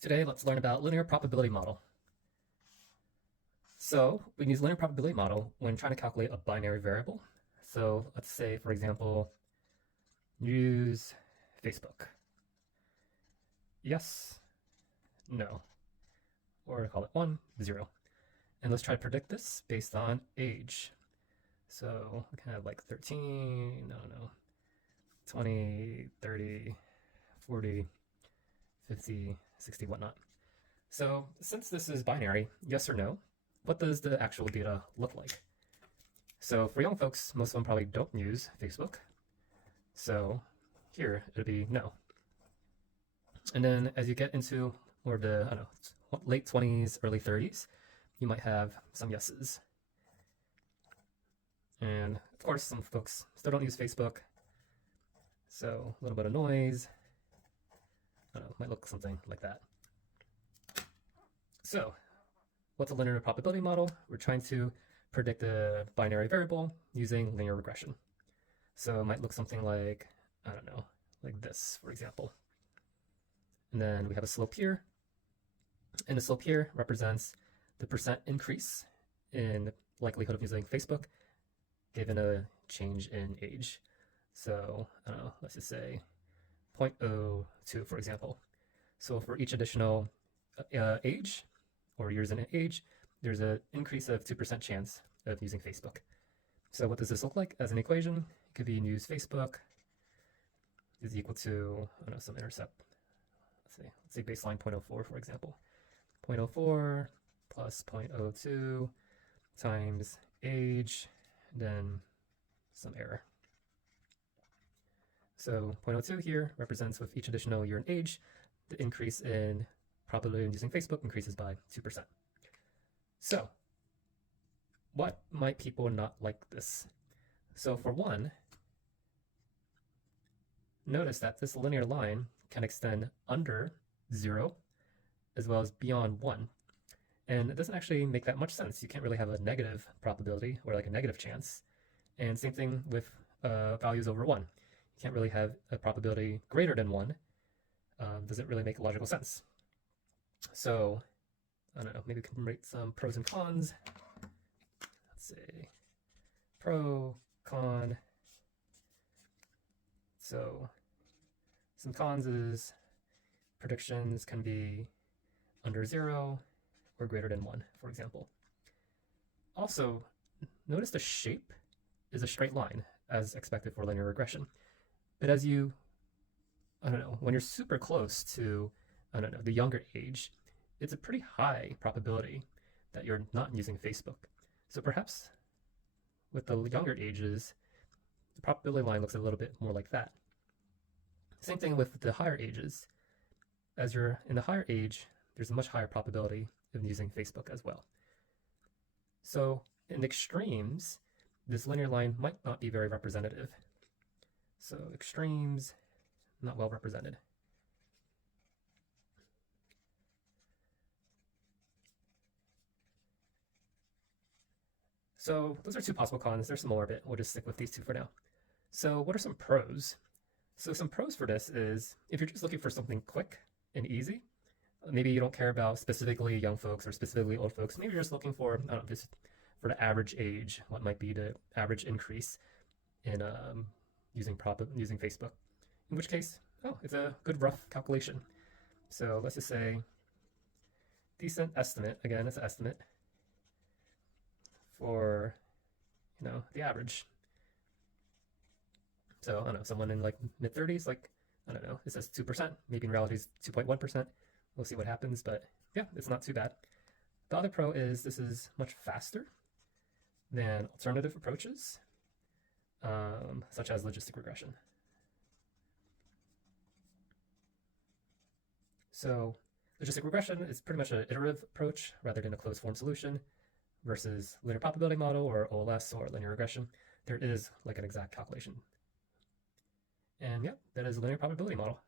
Today, let's learn about linear probability model. So we use linear probability model when trying to calculate a binary variable. So let's say, for example, use Facebook. Yes, no, or call it 1, 0. And let's try to predict this based on age. So we can have like 13, no, 20, 30, 40, 50, 60, whatnot. So since this is binary, yes or no, what does the actual data look like? So for young folks, most of them probably don't use Facebook. So here it'll be no. And then as you get into more of the, I don't know, late 20s, early 30s, you might have some yeses. And of course, some folks still don't use Facebook. So a little bit of noise. I don't know, might look something like that. So what's a linear probability model? We're trying to predict a binary variable using linear regression. So it might look something like, I don't know, like this, for example. And then we have a slope here. And the slope here represents the percent increase in likelihood of using Facebook given a change in age. So, I don't know, let's just say 0.02, for example. So for each additional age or years in age, there's an increase of 2% chance of using Facebook. So what does this look like as an equation? It could be use Facebook is equal to, I don't know, some intercept. Let's say baseline 0.04, for example. 0.04 plus 0.02 times age, then some error. So 0.02 here represents with each additional year in age, the increase in probability of using Facebook increases by 2%. So what might people not like this? So for one, notice that this linear line can extend under 0 as well as beyond 1. And it doesn't actually make that much sense. You can't really have a negative probability or like a negative chance. And same thing with values over 1. You can't really have a probability greater than 1. Doesn't really make logical sense. So, I don't know, maybe we can write some pros and cons. Let's say pro, con. So, some cons is predictions can be under 0 or greater than 1, for example. Also, notice the shape is a straight line as expected for linear regression. But as you, I don't know, when you're super close to, I don't know, the younger age, it's a pretty high probability that you're not using Facebook. So perhaps with the younger ages, the probability line looks a little bit more like that. Same thing with the higher ages. As you're in the higher age, there's a much higher probability of using Facebook as well. So in extremes, this linear line might not be very representative. So extremes, not well represented. So those are two possible cons. There's some more, but we'll just stick with these two for now. So what are some pros? So some pros for this is if you're just looking for something quick and easy, maybe you don't care about specifically young folks or specifically old folks. Maybe you're just looking for, I don't know, just for the average age, what might be the average increase in using Facebook. In which case, oh, it's a good rough calculation. So let's just say decent estimate. Again, it's an estimate for, the average. So I don't know, someone in like mid 30s, like, I don't know, it says 2%, maybe in reality it's 2.1%. We'll see what happens, but yeah, it's not too bad. The other pro is this is much faster than alternative approaches, such as logistic regression. So logistic regression is pretty much an iterative approach rather than a closed form solution versus linear probability model or OLS or linear regression. There is like an exact calculation. And yeah, that is a linear probability model.